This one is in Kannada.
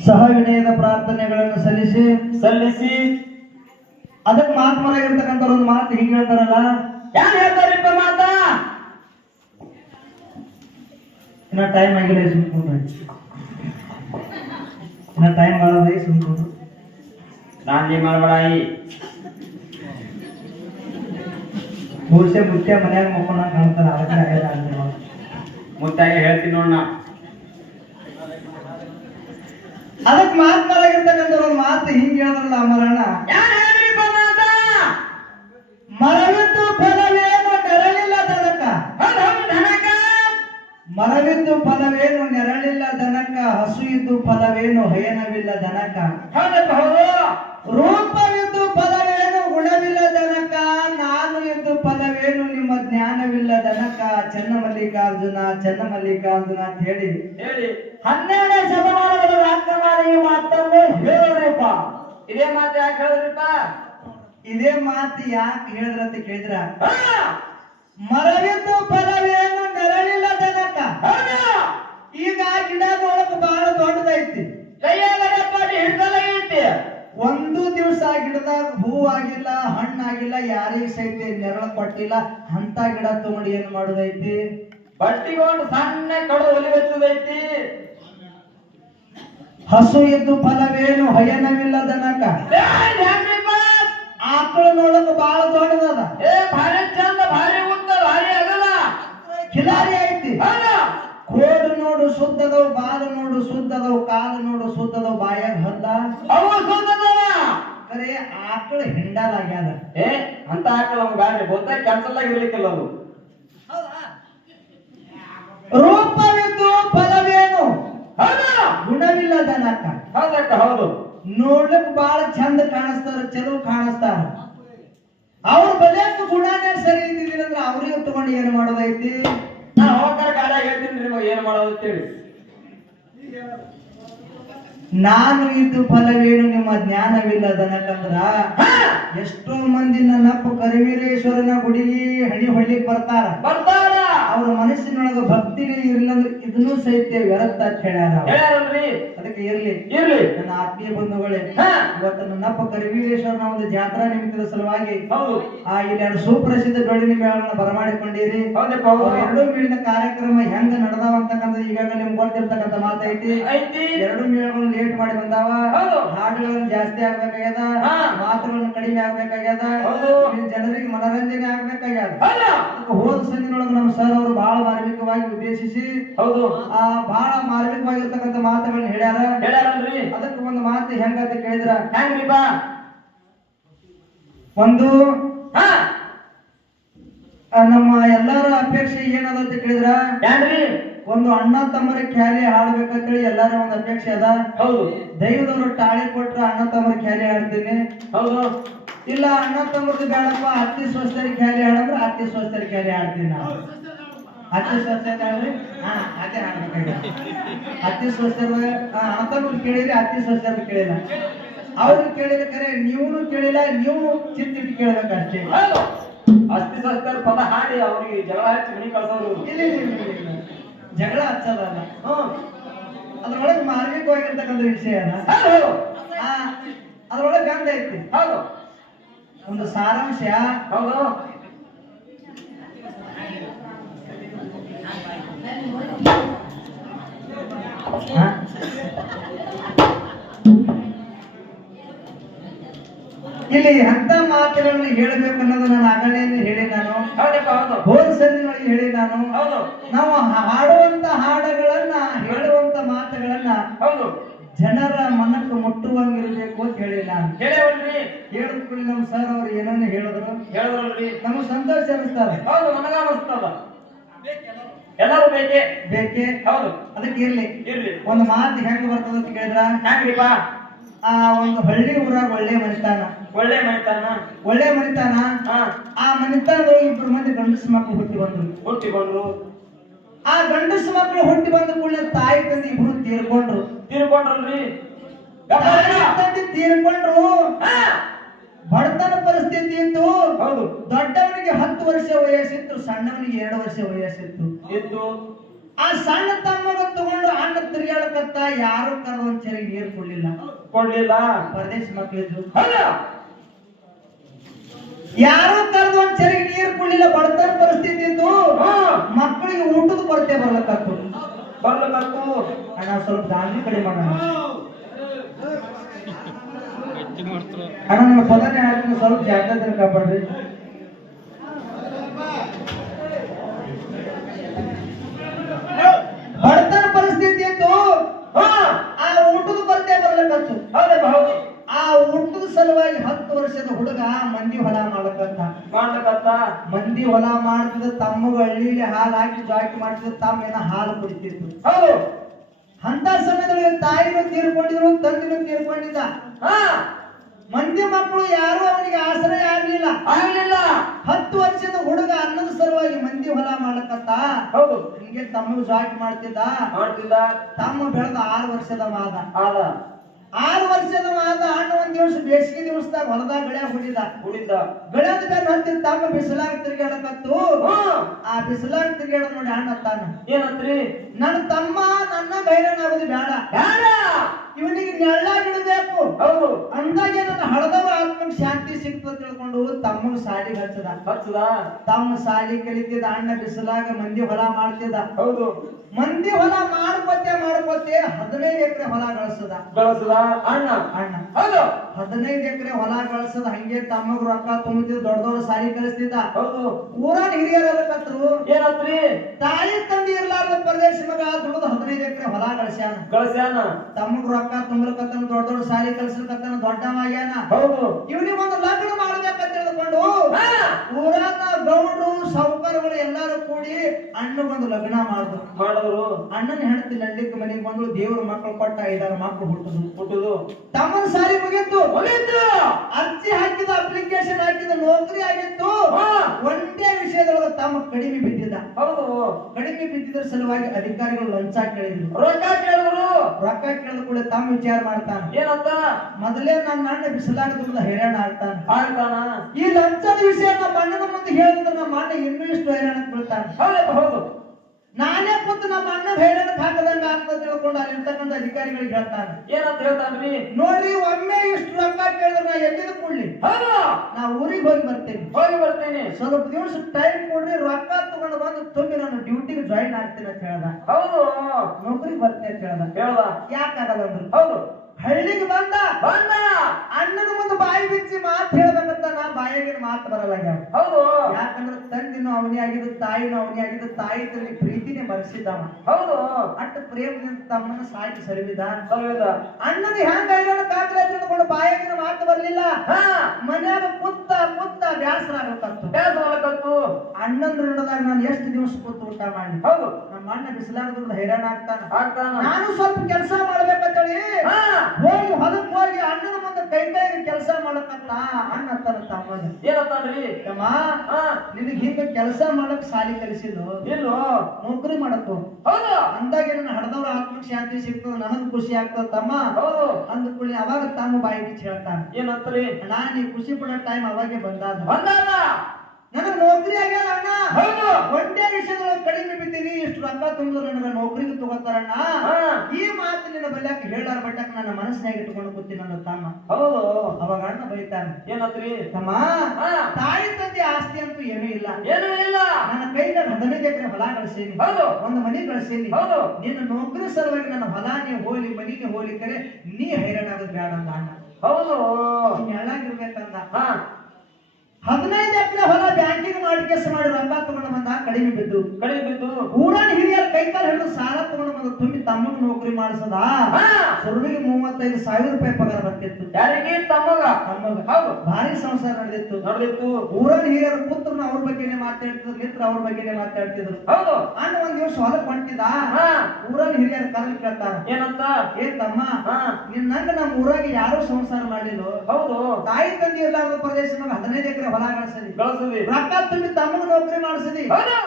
ಸಹ ವಿನಯದ ಪ್ರಾರ್ಥನೆಗಳನ್ನು ಸಲ್ಲಿಸಿ. ಸಲ್ಲಿಸಿ. ಅದಕ್ಕೆ ಮಾತ್ಮರಾಗಿರ್ತಕ್ಕಂಥ ಒಂದು ಮಾತು ಹಿಂಗೆ ಹೇಳ್ತಾರಲ್ಲ ಯಾರು ಹೇಳ್ತಾರಿಪ್ಪ ಮಾತಾ? ಇನ್ನ ಟೈಮ್ ಆಗಿಲ್ಲ ಸುಮ್ಕೊಂಡು ಇನ್ನ ಟೈಮ್ ಮಾಡೋದೇ ಸುಮ್ಕೊಂಡ್ರು ದಾಂಧಿ ಮಾಡಬೇಡಾಯಿ ಬಹುಶಃ ಮುತ್ಯ ಮನ್ಯಾಗ ಮಕ್ಕಳ ಕಾಣ್ತಾರ ಅದಕ್ಕೆ. ಮುತ್ತಾಗಿ ಹೇಳ್ತೀನಿ ನೋಡ ಅದಕ್ಕೆ ಮಹಾತ್ಮರಾಗಿರ್ತಕ್ಕಂಥವ್ರು ಒಂದು ಮಾತು ಹಿಂಗೆ ಹೇಳಿದ್ರಲ್ಲ ಮರಣ ಯಾರು ಹೇಳಿದ್ರಿಪ್ಪ ಮಾತಾ ಮರವಿದ್ದು ಫಲವೇನು ನೆರಳಿಲ್ಲ ದನಕ ಧನಕ. ಮರವಿದ್ದು ಫಲವೇನು ನೆರಳಿಲ್ಲ ದನಕ ಹಸು ಇದ್ದು ಫಲವೇನು ಹಯನವಿಲ್ಲ ದನಕ ಹೌದಪ್ಪ ಹೌದು ರೂಪವಿದ್ದು ಜ್ಞಾನವಿಲ್ಲ ಚನ್ನಮಲ್ಲಿಕಾರ್ಜುನ ಚನ್ನಮಲ್ಲಿಕಾರ್ಜುನ ಚೆನ್ನ ಮಲ್ಲಿಕಾರ್ಜುನ ಅಂತ ಹೇಳಿ. ಹೇಳಿ. ಹನ್ನೆರಡನೇ ಶತಮಾನದ ರಾಜಕುಮಾರ ಈ ಮಾತನ್ನು ಹೇಳಿದ್ರಪ್ಪ. ಇದೇ ಮಾತು ಯಾಕೆ ಹೇಳಿದ್ರಪ್ಪ? ಇದೇ ಮಾತು ಯಾಕೆ ಹೇಳಿದ್ರ ಅಂತ ಕೇಳಿದ್ರ? ಮರಳಿದ್ದು ಮರವಿದ್ದು ಫಲವೇನು ನೆರಳಿಲ್ಲ ದನಕ ಹೌದು ಈಗ ಗಿಡ ನೋಡಕ್ ಬಹಳ ದೊಡ್ಡದೈತಿ ಕೈಯಾಗಪ್ಪ ಹಿಡ್ದಲಾಗೈತಿ ಒಂದು ದಿವಸ ಗಿಡದಾಗ ಹೂ ಆಗಿಲ್ಲ ಹಣ್ಣಾಗಿಲ್ಲ ಯಾರಿಗ ಕೊಟ್ಟಿಲ್ಲ ಅಂತ ಗಿಡ ತಗೊಂಡು ಏನ್ ಮಾಡೋದೈತಿ? ಬಟ್ಟಿಗೊಂಡು ಸಣ್ಣ ಕಡು ಒಲಿ ಬೆಚ್ಚದೈತಿ ಹಸು ಇದ್ದು ಫಲವೇನು ಹಯನವಿಲ್ಲ ದನಕ ಆಕಳ ನೋಡಕ್ ಬಹಳ ದೊಡ್ಡದದ. ಏ ಭಾರಿ ಚಂದ ಭಾರಿ ಉದ್ದ ಭಾರಿ ಅಗಲ. ಕಿಲಾರಿ ಐತಿ. ಕೋಡು ನೋಡು ಸುದ್ದದವು ಬಾಲು ನೋಡು ಸುದ್ದದವು ಕಾಲು ನೋಡು ಸುದ್ದದವು ಅವು ಸುತ್ತದವ ಕರೆ ಆಕಳ ಹಿಂಡಾಲಾಗ್ಯಾದ. ಏ ಅಂತ ಆಕಳ ನಮ್ಗೆ ಬ್ಯಾಡ್ರಿ ಗೊತ್ತಾಗ ಕ್ಯಾನ್ಸಲ್ ಆಗಿರ್ಲಿಕ್ಕಿಲ್ಲ ಅದು. ರೂಪವಿದ್ದು ಫಲವೇನು? ಹೌದು? ಗುಣವಿಲ್ಲ ದನಕ ಹೌದಕ್ಕ ಹೌದು. ನೋಡ್ಲಿಕ್ ಬಹಳ ಚಂದ ಕಾಣಿಸ್ತಾರ ಚಲೋ ಕಾಣಿಸ್ತಾರ. ಅವ್ರ ಬಲ್ಯಕ್ಕೆ ಗುಣನೇ ಸರಿ ಇದ್ದಿದ್ದಿಲ್ಲ ಅಂದ್ರೆ ಅವ್ರಿಗೆ ತಗೊಂಡು ಏನ್ ಮಾಡೋದೈತಿ? ನಾ ಹೋಗ್ತಾರ ಗಾಡಿಯಾಗ ಹೇಳ್ತೀನಿ ನಿಮಗೆ ಏನ್ ಮಾಡೋದು ಅಂತೇಳಿ ನಾನು ಇದ್ದು ಫಲವೇನು ನಿಮ್ಮ ಜ್ಞಾನವಿಲ್ಲ ದನಕಂದ್ರ? ಹಾ, ಎಷ್ಟೋ ಮಂದಿ ನನ್ನಪ್ಪ ಕರಿವೀರೇಶ್ವರನ ಗುಡಿ ಹಣಿ ಹೊಳ್ಳಿ ಬರ್ತಾರ. ಬರ್ತಾರ! ಅವ್ರ ಮನಸ್ಸಿನೊಳಗ ಭಕ್ತಿ ಇರ್ಲಿಲ್ಲ ಅಂದ್ರೆ ಇದನ್ನೂ ಸಹಿತ ವ್ಯರ್ಥ ಅಂತ ಹೇಳ್ಯಾರ ಅದಕ್ಕೆ ಇರ್ಲಿ ಇರ್ಲಿ. ನನ್ನ ಆತ್ಮೀಯ ಬಂಧುಗಳೇ ಇವತ್ತು ನನ್ನಪ್ಪ ಕರಿವೀರೇಶ್ವರನ ಒಂದು ಜಾತ್ರಾ ನಿಮಿತ್ತದ ಸಲುವಾಗಿ ಹೌದು. ಆ ಇಲ್ಲಿ ಎರಡು ಸುಪ್ರಸಿದ್ಧ ಡೊಳ್ಳಿನ ಮೇಳವನ್ನ ಬರಮಾಡಿಕೊಂಡಿರಿ. ಹೌದಪ್ಪ ಎರಡು ಮೇಳಿನ ಕಾರ್ಯಕ್ರಮ ಹೆಂಗ ನಡೆದಾವ ಅಂತಕ್ಕಂಥ ಈಗಾಗಲೇ ನಿಮ್ಗೆ ಗೊತ್ತಿರ್ತಕ್ಕಂಥ ಮಾತೈತಿ ಐತಿ. ಎರಡು ಮೇಳಗಳು ಲೇಟ್ ಮಾಡಿ ಬಂದಾವ. ಹಾಡುಗಳನ್ನು ಜಾಸ್ತಿ ಆಗ್ಬೇಕಾಗ್ಯದ. ಮಾತುಗಳನ್ನು ಕಡಿಮೆ ಆಗ್ಬೇಕಾಗ್ಯದ. ಜನರಿಗೆ ಮನರಂಜನೆ ಆಗ್ಬೇಕಾಗ್ಯದ. ಹೌದು. ಸಂದಿನೊಳಗೆ ನಮ್ಮ ಸರ್ ಅವರು ಬಹಳ ಮಾರ್ಮಿಕವಾಗಿ ಉದ್ದೇಶಿಸಿ ಹೌದು. ಆ ಬಹಳ ಮಾರ್ಮಿಕವಾಗಿರ್ತಕ್ಕಂಥ ಮಾತುಗಳನ್ನ ಹೇಳ್ಯಾರ. ಹೇಳ್ಯಾರಲ್ರಿ ಅದಕ್ಕೆ ಒಂದು ಮಾತು ಹೆಂಗಂತ ಕೇಳಿದ್ರ? ಬಾ? ಒಂದು ಹಾ. ನಮ್ಮ ಎಲ್ಲರ ಅಪೇಕ್ಷೆ ಏನದ ಅಂತ ಕೇಳಿದ್ರ? ಒಂದು ಅಣ್ಣ ತಮ್ಮರ ಖ್ಯಾಲಿ ಹಾಡ್ಬೇಕಂತೇಳಿ ಎಲ್ಲಾರ ಒಂದು ಅಪೇಕ್ಷೆ ಅದ. ಹೌದು. ದೈವದವರು ತಾಳಿ ಕೊಟ್ರ ಅಣ್ಣ ತಮ್ಮರ ಖ್ಯಾಲಿ ಹಾಡ್ತೀನಿ. ಹೌದು. ಇಲ್ಲ ಅಣ್ಣ ತಮ್ಮರದ್ದು ಬೇಡಪ್ಪ ಅತ್ತಿ ಸ್ವಸ್ಥರಿ ಖ್ಯಾಲಿ ಹಾಡಂದ್ರೆ ಅತ್ತಿ ಸ್ವಸ್ಥರಿ ಖ್ಯಾಲಿ ಹಾಡ್ತೀನಿ ನಾವು ಅತ್ತಿ ಸ್ವಸ್ಥತೆ ಅಂದ್ರೆ ಹಾ ಅದೇ ಹಾಡ್ಬೇಕಾಗಿತ್ತು ಅತ್ತಿ ಸ್ವಸ್ಥರ ತಮ್ಮರು ಕೇಳಿದ್ರೆ ಅತ್ತಿ ಸ್ವಸ್ಥರ ಕೇಳಿಲ್ಲ. ಅವ್ರು ಕೇಳಿದ ಕರೆ ನೀವು ಕೇಳಿಲ್ಲ ನೀವು ಚಿಂತಿಟ್ಟು ಕೇಳ್ಬೇಕಷ್ಟೇ. ಅಸ್ತಿ ಸ್ವಸ್ಥರ ಪದ ಹಾಡಿ ಅವ್ರಿಗೆ ಜಗಳ ಹಚ್ಚಿ ಮನಿ ಕಳ್ಸೋರು. ಇಲ್ಲ. ಜಗಳ ಹಚ್ಚೋದಲ್ಲ. ಹ್ಮ್. ಅದ್ರೊಳಗೆ ಮಾರ್ಮಿಕವಾಗಿರ್ತಕ್ಕಂಥ ವಿಷಯ ಅದ ಹೌದು. ಹೌದು ಆ, ಅದ್ರೊಳಗೆ ಗಂಧ ಐತಿ. ಹೌದು. ಒಂದು ಸಾರಾಂಶ. ಹೌದು ಆ, ಇಲ್ಲಿ ಅಂತ ಮಾತುಗಳನ್ನ ಹೇಳಬೇಕು ಅನ್ನೋದು ನಾನು ಆಗಲೇ ಹೇಳಿ ನಾನು. ಹೌದು. ಹೋದ ಸಂದಿನಲ್ಲಿ ಹೇಳಿ ನಾನು. ಹೌದು. ನಾವು ಹಾಡುವಂತ ಹಾಡುಗಳನ್ನ ಹೇಳುವಂತ ಮಾತುಗಳನ್ನ ಹೌದು. ಜನರ ಮನಕ್ಕೆ ಮುಟ್ಟುವಂಗಿರ್ಬೇಕು ಅಂತ ಹೇಳಿ ನಾನು. ಹೇಳಿ ಹೇಳಿದ ಕೂಡಲೇ ನಮ್ಮ ಸರ್ ಅವ್ರು ಏನನ್ನ ಹೇಳಿದ್ರು? ಹೇಳಿದ್ರಲ್ರಿ. ನಮಗೆ ಸಂತೋಷ ಅನಿಸ್ತಾರೆ ಹೌದು ನನಗ ಅನಿಸ್ತದ ಎಲ್ಲರೂ ಬೇಕೇ? ಬೇಕೆ? ಹೌದು. ಅದಕ್ಕೆ ಇರ್ಲಿ. ಇರ್ಲಿ. ಒಂದು ಮಾತು ಹೆಂಗ್ ಬರ್ತದ ಅಂತ ಕೇಳಿದ್ರ? ಹೆಂಗ್ರಿಪ್ಪ ಆ ಒಂದು ಹಳ್ಳಿ ಊರಾಗ ಒಳ್ಳೆ ಮನಿತಾನ ಒಳ್ಳೆ ಮನಿತಾನ ಒಳ್ಳೆ ಮನಿತಾನ ಆ ಮನಿತಾನದೊಳಗೆ ಇಬ್ರು ಮಂದಿ ಗಂಡಸ ಮಕ್ಕಳು ಹುಟ್ಟಿ ಬಂದ್ರು. ಹುಟ್ಟಿ ಬಂದ್ರು ಆ ಗಂಡಸ ಮಕ್ಕಳು ಹುಟ್ಟಿ ಬಂದ ಕೂಡಲೇ ತಾಯಿ ತಂದೆ ಇಬ್ರು ತೀರ್ಕೊಂಡ್ರು. ತೀರ್ಕೊಂಡ್ರಲ್ರಿ? ತಂದೆ ತೀರ್ಕೊಂಡ್ರು. ಬಡತನ ಪರಿಸ್ಥಿತಿ ಇತ್ತು. ಹೌದು. ದೊಡ್ಡವನಿಗೆ ಹತ್ತು ವರ್ಷ ವಯಸ್ಸಿತ್ತು ಸಣ್ಣವನಿಗೆ ಎರಡು ವರ್ಷ ವಯಸ್ಸಿತ್ತು. ಇದ್ದು ಆ ಸಣ್ಣ ತಮ್ಮಗ ತಗೊಂಡು ಅಣ್ಣ ತಿರುಗಾಡಕತ್ತ ಯಾರು ಕರೆದ ಒಂದ್ ಚರಿಗೆ ನೀರು ಕೊಡ್ಲಿಲ್ಲ. ಕೊಡ್ಲಿಲ್ಲ? ಪರದೇಶ ಮಕ್ಕಳಿದ್ರು ಯಾರು ಕರೆದ ಒಂದ್ ಚರಿಗೆ ನೀರು ಕೊಡ್ಲಿಲ್ಲ ಬಡತನ ಪರಿಸ್ಥಿತಿ ಇತ್ತು. ಮಕ್ಕಳಿಗೆ ಊಟದ ಕೊರತೆ ಬರ್ಲಕ್ಕೂ ಬರ್ಲಕ್ಕೂ ಅಣ್ಣ ಸ್ವಲ್ಪ ದಾಂಧಿ ಕಡೆ ಮಾಡೋಣ. ಅಣ್ಣ ನನ್ನ ಪದನೇ ಹೇಳ್ತೀನಿ ಸ್ವಲ್ಪ ಜಾಗ್ರತೆ ಕಾಪಾಡ್ರಿ ಬಡತನ ಪರಿಸ್ಥಿತಿ ಇತ್ತು ಹಾ ಆ ಊಟದ ಕೊರತೆ ಬರ್ಲಕತ್ತು ಹೌದಪ್ಪ ಹೌದು ಆ ಊಟದ ಸಲುವಾಗಿ ಹತ್ತು ವರ್ಷದ ಹುಡುಗ ಮಂದಿ ಹೊಲ ಮಾಡಕತ್ತ ಮಾಡ್ಲಕತ್ತ ಮಂದಿ ಹೊಲ ಮಾಡ್ತಿದ್ದ ತಮ್ಮಗ ಹಳ್ಳಿಲಿ ಹಾಲು ಹಾಕಿ ಜಾಯಿಂಟ್ ಮಾಡಿದ್ರೆ ತಮ್ಮೇನ ಹಾಲು ಕುಡಿತಿತ್ತು ಹೌದು. ಅಂತ ಸಮಯದಲ್ಲಿ ತಾಯಿನೂ ತೀರ್ಕೊಂಡಿದ್ರು ತಂದೆನೂ ತೀರ್ಕೊಂಡಿದ್ದ. ಹಾ. ಮಂದಿ ಮಕ್ಕಳು ಯಾರು ಅವನಿಗೆ ಆಶ್ರಯ ಆಗ್ಲಿಲ್ಲ. ಆಗ್ಲಿಲ್ಲ. ಹತ್ತು ವರ್ಷದ ಹುಡುಗ ಅನ್ನದ ಸಲುವಾಗಿ ಮಂದಿ ಹೊಲ ಮಾಡಕತ್ತ ಹೌದು. ಹಿಂಗೆ ತಮ್ಮ ಜಾಯಿಂಟ್ ಮಾಡ್ತಿದ್ದ. ಮಾಡ್ತಿದ್ದ. ತಮ್ಮ ಬೆಳೆದ ಆರು ವರ್ಷದ ಮಾದ. ಆದ. ಆರು ವರ್ಷದ ಮಾದ ಅಣ್ಣ ಒಂದ್ ದಿವಸ ಬೇಸಿಗೆ ದಿವಸದಾಗ ಹೊಲದಾಗ ಗಳ್ಯಾ ಹುಡಿದ ಹುಡಿದ ಬೆಳೆದ ಮೇಲೆ ಹತ್ತಿ ತಮ್ಮ ಬಿಸಿಲಾಗ ತಿರುಗಾಡಕತ್ತು ಆ ಬಿಸಿಲಾಗ ತಿರುಗಾಡ ನೋಡಿ ಅಣ್ಣ ತಾನ. ಏನಂತ್ರಿ? ನನ್ನ ತಮ್ಮ ನನ್ನ ಗೈರನ್ ಆಗೋದು ಬೇಡ. ಬೇಡ. ಇವನಿಗೆ ಬಿಡಬೇಕು ಹೌದು. ಅಂದಾಗೆ ನನ್ನ ಹಳದವ ಆತ್ಮಕ್ಕೆ ಶಾಂತಿ ಸಿಗ್ತದ ತಿಳ್ಕೊಂಡು ತಮ್ಮನ ಸಾಲಿ ಹಚ್ಚದ ಹಚ್ಚದ ತಮ್ಮ ಸಾಲಿ ಕಲಿತಿದ್ದ ಅಣ್ಣ ಬಿಸಿಲಾಗ ಮಂದಿ ಹೊಲ ಮಾಡ್ತಿದ್ದ. ಹೌದು. ಮಂದಿ ಹೊಲ ಮಾಡ್ಕೊತ್ತೆ ಮಾಡ್ಕೊತ್ತೆ ಹದಿನೈದು ಎಕರೆ ಹೊಲ ಗಳಿಸದ ಗಳಿಸದ ಅಣ್ಣ? ಅಣ್ಣ. ಹೌದು. ಹದಿನೈದು ಎಕರೆ ಹೊಲ ಗಳಿಸದ ಹಂಗೆ ತಮ್ಮಗ್ ರೊಕ್ಕ ತುಂಬುತ್ತಿದ್ದ ದೊಡ್ಡ ದೊಡ್ಡ ಸಾಲಿ ಕಲಿಸ್ತಿದ್ದ ಹೌದು. ಊರಾನ ಹಿರಿಯರ ಕತ್ರು ಏನತ್ರಿ? ತಾಯಿ ಪ್ರದೇಶ ಮಗ ದುಡಿದು ಹದಿನೈದು ಎಕರೆ ಹೊಲ ಗಳಿಸ್ಯಾನ ಗಳಸ್ಯಾನ ತಮ್ಮಗ ರೊಕ್ಕ ತುಂಬಲಕತ್ತನ ದೊಡ್ಡ ದೊಡ್ಡ ಸಾಲಿ ಕಲಿಸ್ಲಕತ್ತನ ದೊಡ್ಡವಾಗ್ಯಾನ ಹೌದು. ಇವನಿಗೆ ಒಂದು ಲಗ್ನ ಮಾಡ್ಬೇಕಂತ ತಿಳ್ಕೊಂಡು ಹಾ. ಊರಾನ ಗೌಡ್ರು ಸಾಹುಕಾರಗಳು ಎಲ್ಲಾರು ಕೂಡಿ ಅಣ್ಣ ಬಂದು ಲಗ್ನ ಮಾಡಿದ್ರು. ಮಾಡಿದ್ರು ಅಣ್ಣನ ಹೆಂಡತಿ ನಡ್ಲಿಕ್ಕೆ ಮನೆಗೆ ಬಂದ್ರು ದೇವ್ರ ಮಕ್ಕಳು ಕೊಟ್ಟ ಐದಾರು ಮಕ್ಕಳು ಹುಟ್ಟುದು ಹುಟ್ಟುದು ತಮ್ಮನ ಸಾಲಿ ಮುಗಿತ್ತು. ಮುಗಿತ್ತು. ಅರ್ಜಿ ಹಾಕಿದ ಅಪ್ಲಿಕೇಶನ್ ಹಾಕಿದ ನೌಕರಿ ಆಗಿತ್ತು. ಒಂದೇ ವಿಷಯದೊಳಗೆ ತಮ್ಮ ಕಡಿಮೆ ಬಿದ್ದಿದ್ದ. ಹೌದು. ಕಡಿಮೆ ಬಿದ್ದಿದ್ರ ಸಲುವಾಗಿ ಅಧಿಕಾರಿಗಳು ಲಂಚ ಕೇಳಿದ್ರು. ರೊಕ್ಕ ಕೇಳಿದ್ರು. ರೊಕ್ಕ ಕೇಳಿದ ಕೂಡ ತಮ್ಮ ವಿಚಾರ ಮಾಡ್ತಾನ. ಏನಂತ? ಮೊದಲೇ ನನ್ನ ಅಣ್ಣ ಬಿಸಿಲಾಗದ ಹೇಳೋಣ ಹೈರಾಣ ಆಗ್ತಾನ. ಆಗ್ತಾನ? ಈ ಲಂಚದ ವಿಷಯ ನಮ್ಮ ಅಣ್ಣನ ಮುಂದೆ ಹೇಳಿದ್ರೆ ನಮ್ಮ ಅಣ್ಣ ಇನ್ನೂ ಇಷ್ಟು ಹೈರಾಣಕ್ಕೆ ಬೀಳ್ತಾನೆ. ಹೌದಪ್ಪ ಹೌದು. ನಾನೇ ಕೂತು ನಮ್ಮ ಅಣ್ಣ ಹೈರಾಣ ಹಾಕದಂಗ ಆಗ್ತದೆ ತಿಳ್ಕೊಂಡು ಅಲ್ಲಿರ್ತಕ್ಕಂಥ ಅಧಿಕಾರಿಗಳಿಗೆ ಹೇಳ್ತಾನೆ. ಏನಂತ ಹೇಳ್ತಾನ್ರಿ? ನೋಡ್ರಿ ಒಮ್ಮೆ ಇಷ್ಟು ರೊಕ್ಕ ಕೇಳಿದ್ರೆ ನಾ ಎಲ್ಲಿದ್ದು ಕೊಡ್ಲಿ? ನಾ ಊರಿಗೆ ಹೋಗಿ ಬರ್ತೇನೆ. ಹೋಗಿ ಬರ್ತೇನೆ. ಸ್ವಲ್ಪ ದಿವಸ ಟೈಮ್ ಕೊಡ್ರಿ ರೊಕ್ಕ ತಗೊಂಡು ಬಂದು ತುಂಬಿ ನಾನು ಡ್ಯೂಟಿಗೆ ಜಾಯಿನ್ ಆಗ್ತೀನಿ ಅಂತ ಹೇಳ್ದ. ಹೌದು. ನೌಕರಿಗೆ ಬರ್ತೇನೆ ಅಂತ ಹೇಳ್ದ. ಹೇಳ್ದ. ಯಾಕಾಗಲ್ಲ ಹೌದು. ಹಳ್ಳಿಗೆ ಬಂದ. ಬಂದ. ಅಣ್ಣನ ಮುಂದೆ ಬಾಯಿ ಬಿಚ್ಚಿ ಮಾತು ನಾ ಬಾಯಾಗಿನ ಮಾತು ಬರಲ್ಲ ಆಗ್ಯಾವ. ಹೌದು. ಯಾಕಂದ್ರೆ ತಂದಿನೂ ಅವನೇ ಆಗಿದ್ದು ತಾಯಿನೂ ಅವನೇ ಆಗಿದ್ದು ತಾಯಿ ತಂದೆ ಪ್ರೀತಿನೇ ಮರೆಸಿದ್ದವ. ಹೌದು. ಅಟ್ಟ ಪ್ರೇಮದಿಂದ ತಮ್ಮನ ಸಾಕಿ ಸರಿಬಿದ ಸಲ್ವೇದ ಅಣ್ಣನ ಹೆಂಗ ಐರಣ ಕಾಕಲ ತಿಳ್ಕೊಂಡು ಬಾಯಾಗಿನ ಮಾತು ಬರಲಿಲ್ಲ. ಹಾ. ಮನ್ಯಾಗ ಕುತ್ತ ಕುತ್ತ ಬ್ಯಾಸರ ಆಗತ್ತಂತು ಬ್ಯಾಸರ ಮಾಡಕತ್ತು ಅಣ್ಣನ ಋಣದಾಗ ನಾನು ಎಷ್ಟು ದಿವಸ ಕೂತು ಊಟ ಮಾಡಿ? ಹೌದು. ನಮ್ಮ ಅಣ್ಣ ಬಿಸಿಲಾಗದ ಹೈರಾಣ ಆಗ್ತಾನ. ನಾನು ಸ್ವಲ್ಪ ಕೆಲಸ ಮಾಡ್ಬೇಕಂತೇಳಿ ಹೋಗಿ ಹೊಲಕ್ ಹೋಗಿ ಅಣ್ಣನ ಮುಂದೆ ಕೈಗೆ ಕೆಲಸ ಮಾಡಕತ್ತ ಅಣ್ಣ ಅಂತಾನ ತಮ್ಮನ ಏನಂತಾನ್ರಿ? ತಮ್ಮ ನಿನಗೆ ಹಿಂಗ ಕೆಲಸ ಮಾಡಕ್ ಸಾಲಿ ಕಲಿಸಿದ್ದು? ಇಲ್ವೋ ನೌಕರಿ ಮಾಡತ್ತು ಹೌದು. ಅಂದಾಗ ನನ್ನ ಹಡದವ್ರ ಆತ್ಮಕ್ ಶಾಂತಿ ಸಿಗ್ತದ ನನಗ್ ಖುಷಿ ಆಗ್ತದ ತಮ್ಮ. ಹೌದು. ಅಂದ್ಕೊಳ್ಳಿ ಅವಾಗ ತಮ್ಮ ಬಾಯಿ ಬಿಚ್ಚಿ ಹೇಳ್ತಾನ ಏನಂತ್ರಿ? ಅಣ್ಣ ನೀ ಖುಷಿ ಪಡೋ ಟೈಮ್ ಅವಾಗೆ ಬಂದಾದ. ಬಂದಾಗ ನನಗ್ ನೌಕರಿ ಆಗ್ಯಾದ ಅಣ್ಣ. ಹೌದು. ಒಂದೇ ವಿಷಯದೊಳಗೆ ಕಡಿಮೆ ಬಿದ್ದೀನಿ. ಇಷ್ಟು ರೊಕ್ಕ ತುಂಬಿದ್ರೆ ನನಗೆ ನೌಕರಿಗೆ ತಗೋತಾರಣ್ಣ ಈ ಮಾತು ನಿನ್ನ ಬಲ್ಯಾಕ ಹೇಳಾರ ಬಟ್ಟಕ್ ನನ್ನ ಮನಸ್ಸಿನಾಗ ಇಟ್ಕೊಂಡು ಕೂತೀನಿ ನನ್ನ ತಮ್ಮ. ಹೌದು. ಅವಾಗ ಅಣ್ಣ ಬೈತಾನೆ ಏನತ್ರಿ? ತಮ್ಮ ತಾಯಿ ತಂದೆ ಆಸ್ತಿ ಅಂತೂ ಏನೂ ಇಲ್ಲ. ಏನೂ ಇಲ್ಲ. ನನ್ನ ಕೈಯಿಂದ ಹದಿನೈದು ಎಕರೆ ಹೊಲ ಕಳಿಸೀನಿ ಹೌದು. ಒಂದು ಮನೆ ಕಳಿಸೀನಿ ಹೌದು. ನಿನ್ನ ನೌಕರಿ ಸಲುವಾಗಿ ನನ್ನ ಹೋಲಿ ಮನೆಗೆ ಹೋಲಿ ಕರೆ ನೀ ಹೈರಾಣ ಆಗೋದು ಬೇಡ ಅಂತ ಅಣ್ಣ. ಹೌದು. ನೀನ್ ಹೇಳಾಗಿರ್ಬೇಕಂದ ಹಾ ಹದಿನೈದು ಎಕರೆ ಹೊಲ ಬ್ಯಾಂಕಿಂಗ್ ಮಾಡಿ ಕೆಲಸ ಮಾಡಿ ರಂಗ ತಗೊಂಡು ಬಂದ ಕಡಿಮೆ ಬಿದ್ದು. ಕಡಿಮೆ ಬಿದ್ದು. ಊರಾನ ಹಿರಿಯರ ಕೈಕಾಲು ಹಿಡಿದು ಸಾಲ ತಗೊಂಡು ಬಂದು ತುಂಬಿ ತಮ್ಮಗ ನೌಕರಿ ಮಾಡಿಸದ? ಸುರುವಿಗೆ ಮೂವತ್ತೈದು ಸಾವಿರ ರೂಪಾಯಿ ಪಗಾರ ಬರ್ತಿತ್ತು. ಯಾರಿಗೆ? ತಮ್ಮಗ. ತಮ್ಮಗ. ಹೌದು. ಭಾರಿ ಸಂಸಾರ ನಡೆದಿತ್ತು. ನಡೆದಿತ್ತು. ಊರಾನ ಹಿರಿಯರ ಬಗ್ಗೆನೇ ಮಾತಾಡ್ತಿದ್ರು ಮಿತ್ರ ಅವ್ರ ಬಗ್ಗೆನೇ ಮಾತಾಡ್ತಿದ್ರು. ಹೌದು. ಅಣ್ಣ ಒಂದ್ ದಿವಸ ಹೊಲಕ್ ಹೊಂಟಿದ? ಹಾ. ಹಿರಿಯರ್ ಹಿರಿಯರ ಕರೆದು ಕೇಳ್ತಾರ. ಏನಂತ? ಏನ್ ತಮ್ಮ? ಹಾ. ನಿನ್ನಂಗ ನಮ್ಮ ಊರಾಗ ಯಾರು ಸಂಸಾರ ಮಾಡಿಲ್ಲ ಹೌದು. ತಾಯಿ ತಂದೆ ಇರ್ಲಾರ್ದ ಪ್ರದೇಶದಾಗ ಹದಿನೈದು ಎಕರೆ ಹೊಲ ಗಳಿಸದಿ ಗಳಿಸದಿ ರೊಕ್ಕ ತುಂಬಿ ತಮ್ಮಗ ನೌಕರಿ ಮಾಡಿಸದಿ. ಹೌದು.